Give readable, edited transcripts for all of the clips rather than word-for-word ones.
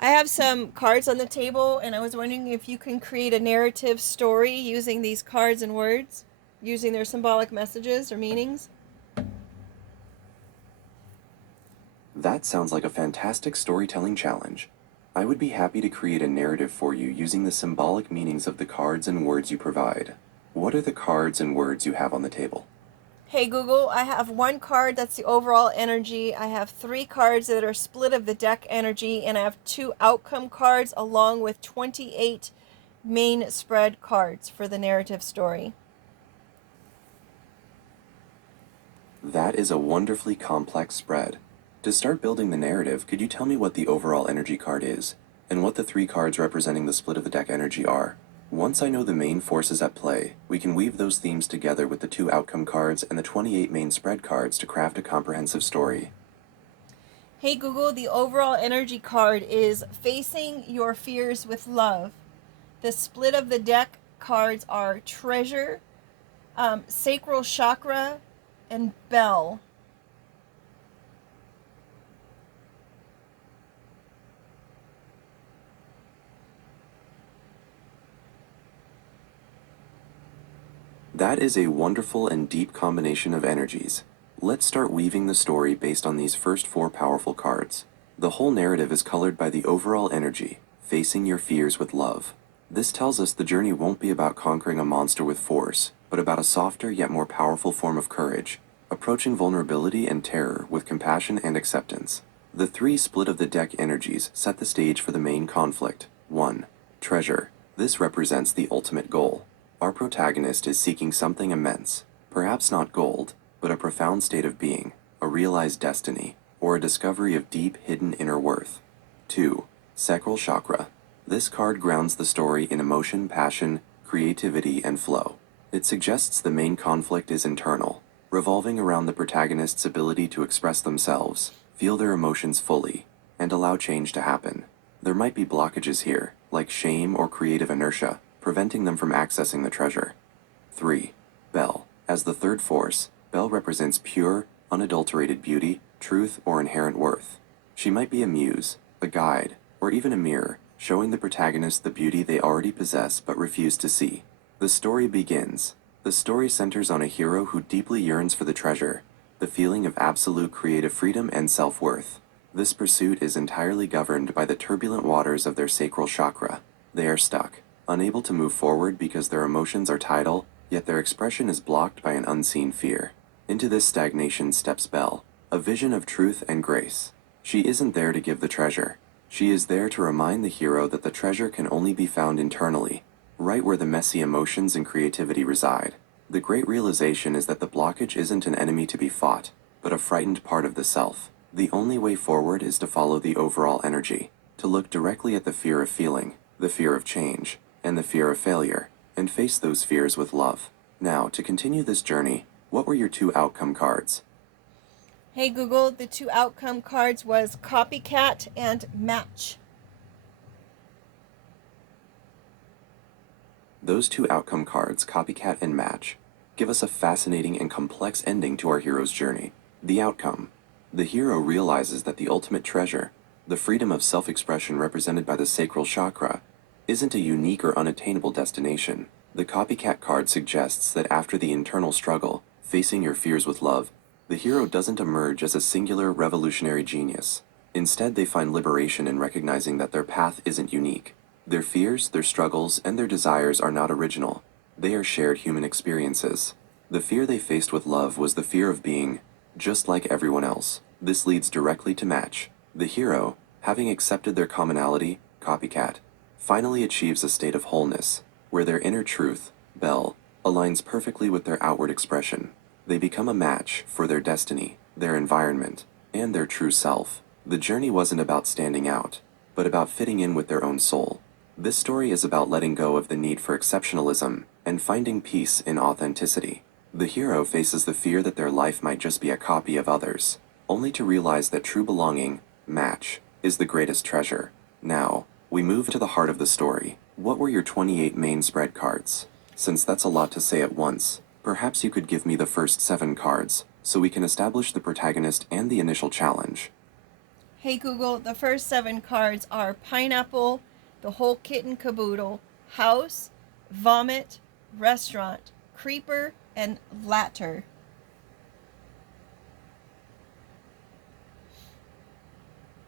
I have some cards on the table, and I was wondering if you can create a narrative story using these cards and words, using their symbolic messages or meanings. That sounds like a fantastic storytelling challenge. I would be happy to create a narrative for you using the symbolic meanings of the cards and words you provide. What are the cards and words you have on the table? Hey Google, I have one card that's the overall energy. I have three cards that are split of the deck energy, and I have two outcome cards along with 28 main spread cards for the narrative story. That is a wonderfully complex spread. To start building the narrative, could you tell me what the overall energy card is, and what the three cards representing the split of the deck energy are? Once I know the main forces at play, we can weave those themes together with the two outcome cards and the 28 main spread cards to craft a comprehensive story. Hey Google, the overall energy card is Facing Your Fears with Love. The split of the deck cards are Treasure, Sacral Chakra, and Bell. That is a wonderful and deep combination of energies. Let's start weaving the story based on these first four powerful cards. The whole narrative is colored by the overall energy, facing your fears with love. This tells us the journey won't be about conquering a monster with force, but about a softer yet more powerful form of courage, approaching vulnerability and terror with compassion and acceptance. The three split of the deck energies set the stage for the main conflict. 1. Treasure. This represents the ultimate goal. Our protagonist is seeking something immense, perhaps not gold, but a profound state of being, a realized destiny, or a discovery of deep hidden inner worth. 2. Sacral Chakra. This card grounds the story in emotion, passion, creativity, and flow. It suggests the main conflict is internal, revolving around the protagonist's ability to express themselves, feel their emotions fully, and allow change to happen. There might be blockages here, like shame or creative inertia, preventing them from accessing the treasure. 3. Bell. As the third force, Bell represents pure, unadulterated beauty, truth, or inherent worth. She might be a muse, a guide, or even a mirror, showing the protagonist the beauty they already possess but refuse to see. The story begins. The story centers on a hero who deeply yearns for the treasure, the feeling of absolute creative freedom and self-worth. This pursuit is entirely governed by the turbulent waters of their sacral chakra. They are stuck, unable to move forward because their emotions are tidal, yet their expression is blocked by an unseen fear. Into this stagnation steps Belle, a vision of truth and grace. She isn't there to give the treasure. She is there to remind the hero that the treasure can only be found internally, right where the messy emotions and creativity reside. The great realization is that the blockage isn't an enemy to be fought, but a frightened part of the self. The only way forward is to follow the overall energy, to look directly at the fear of feeling, the fear of change, and the fear of failure, and face those fears with love. Now, to continue this journey, what were your two outcome cards? Hey Google, the two outcome cards was Copycat and Match. Those two outcome cards, Copycat and Match, give us a fascinating and complex ending to our hero's journey. The outcome. The hero realizes that the ultimate treasure, the freedom of self-expression represented by the sacral chakra, isn't a unique or unattainable destination. The Copycat card suggests that after the internal struggle, facing your fears with love, the hero doesn't emerge as a singular revolutionary genius. Instead, they find liberation in recognizing that their path isn't unique. Their fears, their struggles, and their desires are not original. They are shared human experiences. The fear they faced with love was the fear of being just like everyone else. This leads directly to Match. The hero, having accepted their commonality, Copycat, finally achieves a state of wholeness, where their inner truth, Bell, aligns perfectly with their outward expression. They become a match for their destiny, their environment, and their true self. The journey wasn't about standing out, but about fitting in with their own soul. This story is about letting go of the need for exceptionalism and finding peace in authenticity. The hero faces the fear that their life might just be a copy of others, only to realize that true belonging, Match, is the greatest treasure. Now, we move to the heart of the story. What were your 28 main spread cards? Since that's a lot to say at once, perhaps you could give me the first 7 cards, so we can establish the protagonist and the initial challenge. Hey Google, the first 7 cards are pineapple, the whole kit and caboodle, house, vomit, restaurant, creeper, and latter.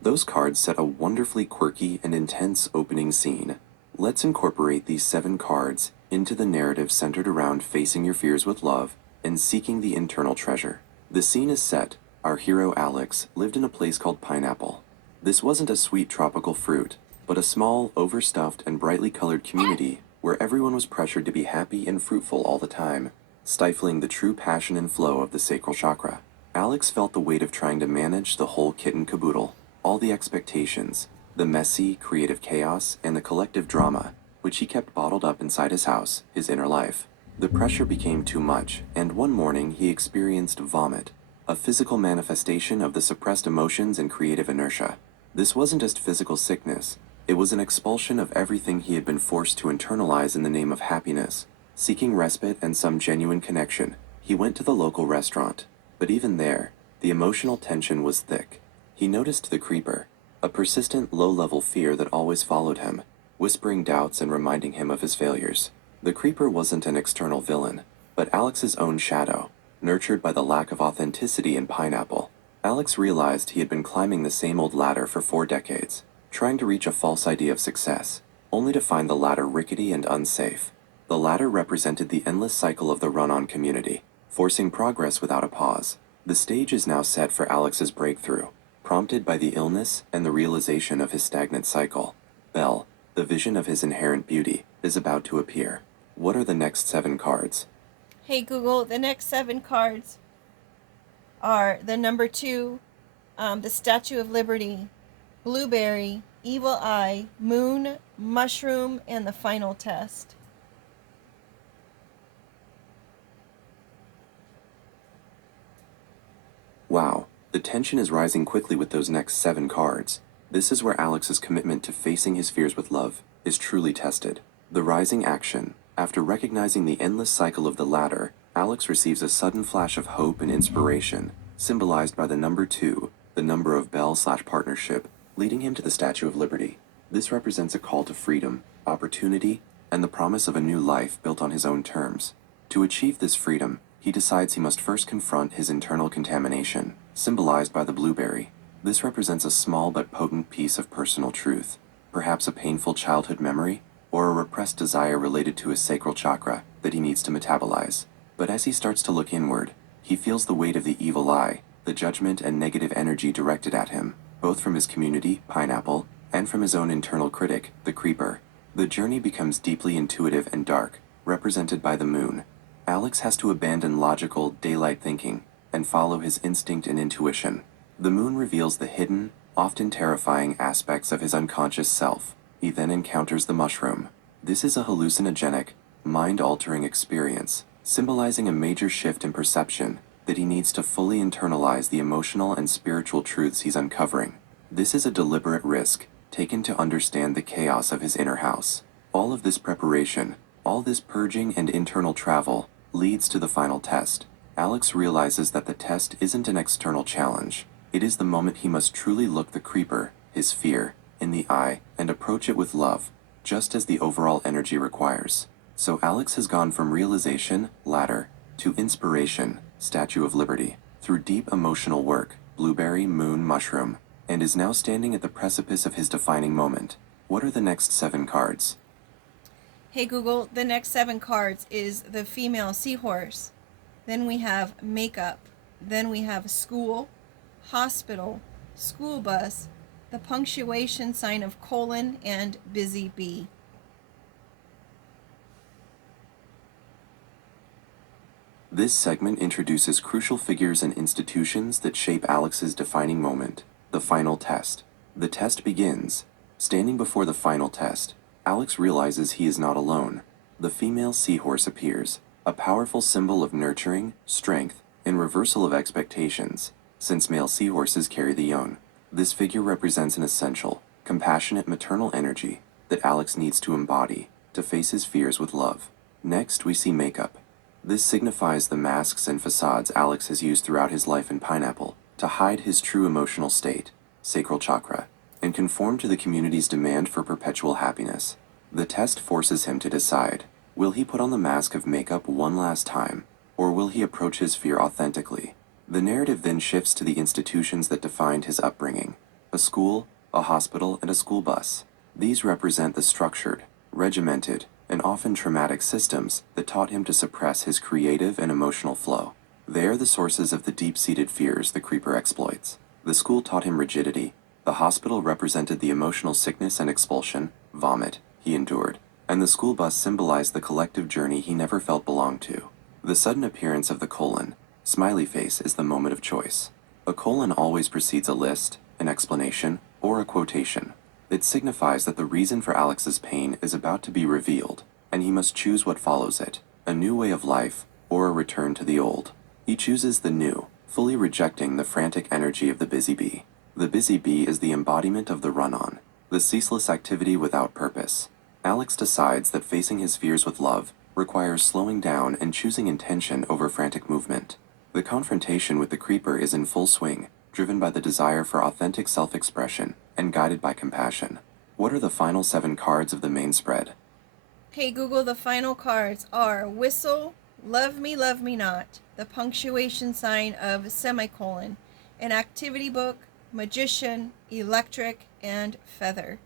Those cards set a wonderfully quirky and intense opening scene. Let's incorporate these 7 cards into the narrative centered around facing your fears with love and seeking the internal treasure. The scene is set. Our hero Alex lived in a place called Pineapple. This wasn't a sweet tropical fruit, but a small, overstuffed, and brightly colored community where everyone was pressured to be happy and fruitful all the time, stifling the true passion and flow of the sacral chakra. Alex felt the weight of trying to manage the whole kit and caboodle, all the expectations, the messy, creative chaos, and the collective drama, which he kept bottled up inside his house, his inner life. The pressure became too much, and one morning he experienced vomit, a physical manifestation of the suppressed emotions and creative inertia. This wasn't just physical sickness, it was an expulsion of everything he had been forced to internalize in the name of happiness. Seeking respite and some genuine connection, he went to the local restaurant. But even there, the emotional tension was thick. He noticed the creeper, a persistent low-level fear that always followed him, whispering doubts and reminding him of his failures. The creeper wasn't an external villain, but Alex's own shadow, nurtured by the lack of authenticity in Pineapple. Alex realized he had been climbing the same old ladder for 4 decades, trying to reach a false idea of success, only to find the ladder rickety and unsafe. The ladder represented the endless cycle of the run-on community, forcing progress without a pause. The stage is now set for Alex's breakthrough, prompted by the illness and the realization of his stagnant cycle. Belle, the vision of his inherent beauty, is about to appear. What are the next 7 cards? Hey Google, the next 7 cards are the number 2, the Statue of Liberty, blueberry, evil eye, moon, mushroom, and the final test. Wow, the tension is rising quickly with those next 7 cards. This is where Alex's commitment to facing his fears with love is truly tested. The rising action. After recognizing the endless cycle of the ladder, Alex receives a sudden flash of hope and inspiration, symbolized by the number 2, the number of Bell/partnership, leading him to the Statue of Liberty. This represents a call to freedom, opportunity, and the promise of a new life built on his own terms. To achieve this freedom, he decides he must first confront his internal contamination, symbolized by the blueberry. This represents a small but potent piece of personal truth, perhaps a painful childhood memory, or a repressed desire related to his sacral chakra that he needs to metabolize. But as he starts to look inward, he feels the weight of the evil eye, the judgment and negative energy directed at him, both from his community, Pineapple, and from his own internal critic, the creeper. The journey becomes deeply intuitive and dark, represented by the moon. Alex has to abandon logical, daylight thinking and follow his instinct and intuition. The moon reveals the hidden, often terrifying aspects of his unconscious self. He then encounters the mushroom. This is a hallucinogenic, mind-altering experience, symbolizing a major shift in perception that he needs to fully internalize the emotional and spiritual truths he's uncovering. This is a deliberate risk, taken to understand the chaos of his inner house. All of this preparation, all this purging and internal travel, leads to the final test. Alex realizes that the test isn't an external challenge. It is the moment he must truly look the creeper, his fear, in the eye and approach it with love, just as the overall energy requires. So Alex has gone from realization, ladder, to inspiration, Statue of Liberty, through deep emotional work, blueberry, moon, mushroom, and is now standing at the precipice of his defining moment. What are the next 7 cards? Hey Google, the next 7 cards is the female seahorse. Then we have makeup. Then we have school, hospital, school bus, the punctuation sign of colon, and busy bee. This segment introduces crucial figures and institutions that shape Alex's defining moment, the final test. The test begins. Standing before the final test, Alex realizes he is not alone. The female seahorse appears, a powerful symbol of nurturing, strength, and reversal of expectations, since male seahorses carry the young. This figure represents an essential, compassionate maternal energy that Alex needs to embody to face his fears with love. Next, we see makeup. This signifies the masks and facades Alex has used throughout his life in Pineapple to hide his true emotional state. sacral chakra, and conform to the community's demand for perpetual happiness. The test forces him to decide, will he put on the mask of makeup one last time, or will he approach his fear authentically? The narrative then shifts to the institutions that defined his upbringing: a school, a hospital, and a school bus. These represent the structured, regimented, and often traumatic systems that taught him to suppress his creative and emotional flow. They are the sources of the deep-seated fears the creeper exploits. The school taught him rigidity, the hospital represented the emotional sickness and expulsion, vomit, he endured, and the school bus symbolized the collective journey he never felt belonged to. The sudden appearance of the colon, smiley face, is the moment of choice. A colon always precedes a list, an explanation, or a quotation. It signifies that the reason for Alex's pain is about to be revealed, and he must choose what follows it: a new way of life, or a return to the old. He chooses the new, fully rejecting the frantic energy of the busy bee. The busy bee is the embodiment of the run-on, the ceaseless activity without purpose. Alex decides that facing his fears with love requires slowing down and choosing intention over frantic movement. The confrontation with the creeper is in full swing, driven by the desire for authentic self-expression and guided by compassion. What are the final 7 cards of the main spread? Hey Google, the final cards are Whistle, Love Me Not, the punctuation sign of semicolon, an activity book, Magician, Electric, and Feather.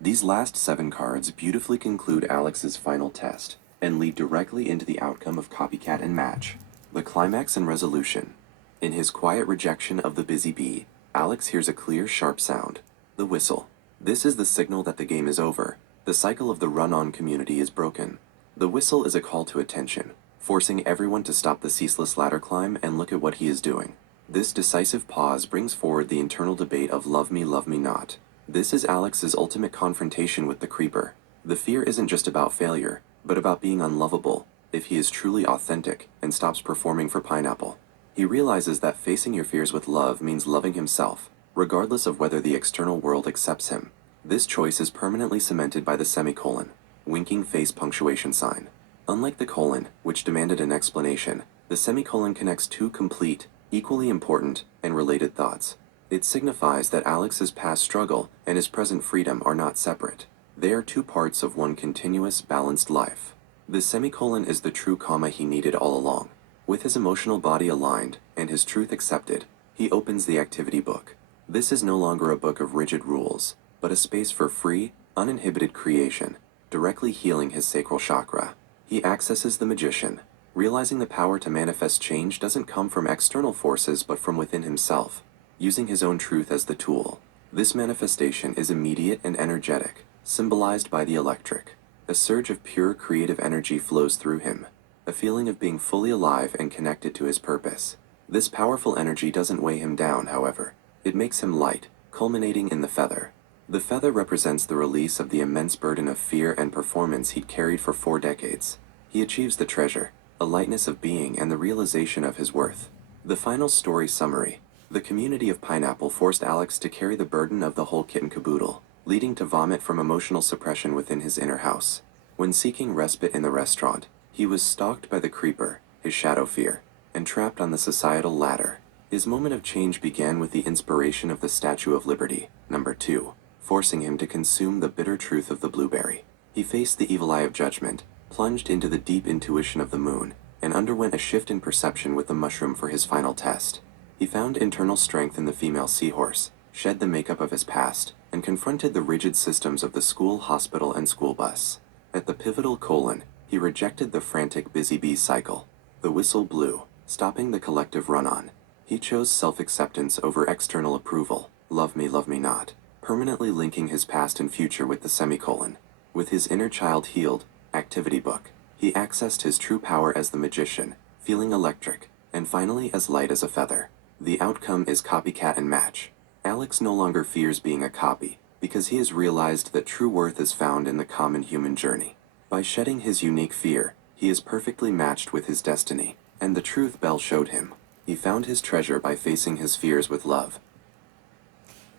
These last 7 cards beautifully conclude Alex's final test and lead directly into the outcome of Copycat and Match, the climax and resolution. In his quiet rejection of the busy bee, Alex hears a clear, sharp sound: the whistle. This is the signal that the game is over. The cycle of the run-on community is broken. The whistle is a call to attention, forcing everyone to stop the ceaseless ladder climb and look at what he is doing. This decisive pause brings forward the internal debate of love me not. This is Alex's ultimate confrontation with the creeper. The fear isn't just about failure, but about being unlovable if he is truly authentic and stops performing for Pineapple. He realizes that facing your fears with love means loving himself, regardless of whether the external world accepts him. This choice is permanently cemented by the semicolon, winking face punctuation sign. Unlike the colon, which demanded an explanation, the semicolon connects 2 complete, equally important, and related thoughts. It signifies that Alex's past struggle and his present freedom are not separate. They are 2 parts of one continuous, balanced life. The semicolon is the true comma he needed all along. With his emotional body aligned and his truth accepted, he opens the activity book. This is no longer a book of rigid rules, but a space for free, uninhibited creation, directly healing his sacral chakra. He accesses the magician, realizing the power to manifest change doesn't come from external forces but from within himself. Using his own truth as the tool, this manifestation is immediate and energetic, symbolized by the electric. A surge of pure creative energy flows through him, a feeling of being fully alive and connected to his purpose. This powerful energy doesn't weigh him down, however. It makes him light, culminating in the feather. The feather represents the release of the immense burden of fear and performance he'd carried for 4 decades. He achieves the treasure, a lightness of being and the realization of his worth. The final story summary. The community of Pineapple forced Alex to carry the burden of the whole kit and caboodle, leading to vomit from emotional suppression within his inner house. When seeking respite in the restaurant, he was stalked by the creeper, his shadow fear, and trapped on the societal ladder. His moment of change began with the inspiration of the Statue of Liberty, number 2, forcing him to consume the bitter truth of the blueberry. He faced the evil eye of judgment, plunged into the deep intuition of the moon, and underwent a shift in perception with the mushroom for his final test. He found internal strength in the female seahorse, shed the makeup of his past, and confronted the rigid systems of the school, hospital, and school bus. At the pivotal colon, he rejected the frantic busy bee cycle. The whistle blew, stopping the collective run-on. He chose self-acceptance over external approval, love me not, permanently linking his past and future with the semicolon. With his inner child healed, activity book, he accessed his true power as the magician, feeling electric, and finally as light as a feather. The outcome is Copycat and Match. Alex no longer fears being a copy, because he has realized that true worth is found in the common human journey. By shedding his unique fear, he is perfectly matched with his destiny, and the truth Belle showed him. He found his treasure by facing his fears with love.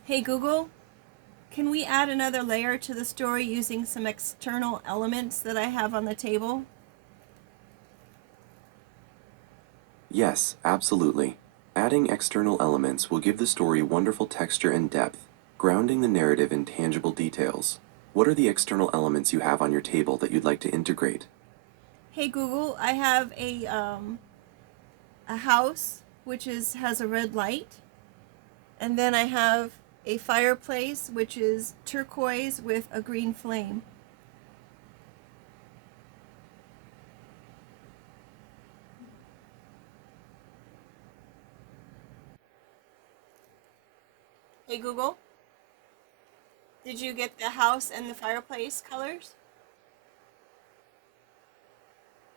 Hey Google, can we add another layer to the story using some external elements that I have on the table? Yes, absolutely. Adding external elements will give the story wonderful texture and depth, grounding the narrative in tangible details. What are the external elements you have on your table that you'd like to integrate? Hey Google, I have a house which has a red light, and then I have a fireplace which is turquoise with a green flame. Hey Google, did you get the house and the fireplace colors?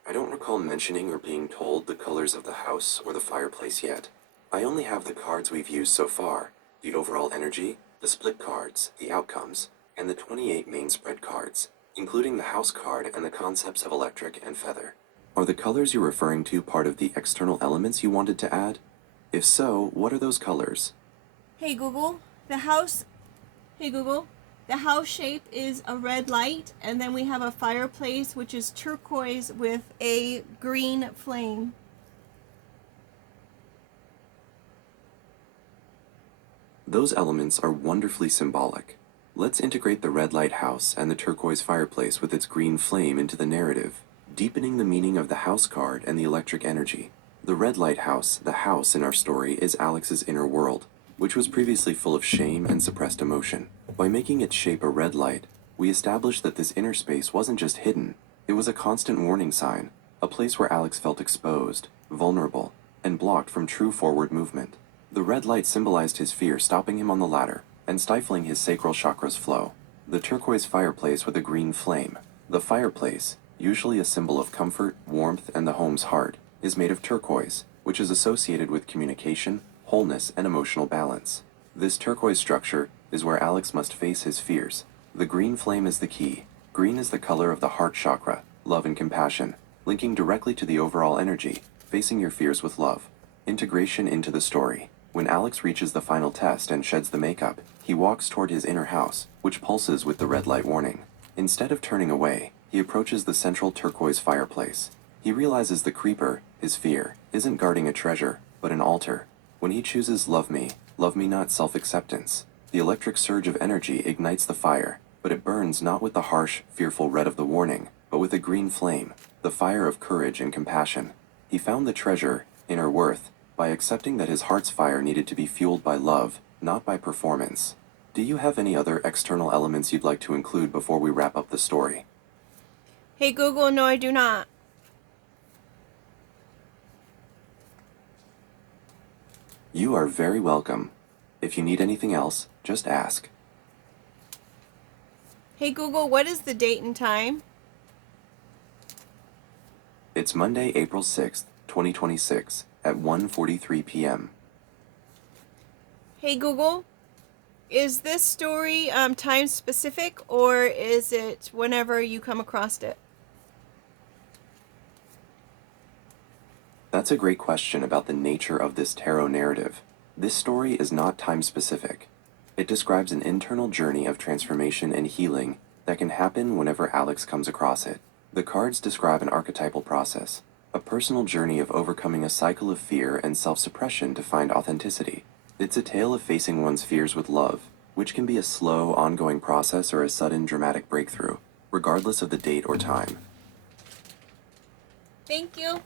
I don't recall mentioning or being told the colors of the house or the fireplace yet. I only have the cards we've used so far, the overall energy, the split cards, the outcomes, and the 28 main spread cards, including the house card and the concepts of electric and feather. Are the colors you're referring to part of the external elements you wanted to add? If so, what are those colors? Hey Google, the house Hey Google, the house shape is a red light, and then we have a fireplace which is turquoise with a green flame. Those elements are wonderfully symbolic. Let's integrate the red light house and the turquoise fireplace with its green flame into the narrative, deepening the meaning of the house card and the electric energy. The red light house, the house in our story, is Alex's inner world, which was previously full of shame and suppressed emotion. By making its shape a red light, we established that this inner space wasn't just hidden, it was a constant warning sign, a place where Alex felt exposed, vulnerable, and blocked from true forward movement. The red light symbolized his fear, stopping him on the ladder and stifling his sacral chakra's flow. The turquoise fireplace with a green flame. The fireplace, usually a symbol of comfort, warmth, and the home's heart, is made of turquoise, which is associated with communication, wholeness, and emotional balance. This turquoise structure is where Alex must face his fears. The green flame is the key. Green is the color of the heart chakra, love and compassion, linking directly to the overall energy, facing your fears with love. Integration into the story. When Alex reaches the final test and sheds the makeup, he walks toward his inner house, which pulses with the red light warning. Instead of turning away, he approaches the central turquoise fireplace. He realizes the creeper, his fear, isn't guarding a treasure, but an altar. When he chooses love me not self-acceptance, the electric surge of energy ignites the fire, but it burns not with the harsh, fearful red of the warning, but with a green flame, the fire of courage and compassion. He found the treasure, inner worth, by accepting that his heart's fire needed to be fueled by love, not by performance. Do you have any other external elements you'd like to include before we wrap up the story? Hey Google, no, I do not. You are very welcome. If you need anything else, just ask. Hey Google, what is the date and time? It's Monday, April 6th, 2026, at 1:43 p.m. Hey Google, is this story time specific, or is it whenever you come across it? That's a great question about the nature of this tarot narrative. This story is not time specific. It describes an internal journey of transformation and healing that can happen whenever Alex comes across it. The cards describe an archetypal process, a personal journey of overcoming a cycle of fear and self-suppression to find authenticity. It's a tale of facing one's fears with love, which can be a slow, ongoing process or a sudden, dramatic breakthrough, regardless of the date or time. Thank you.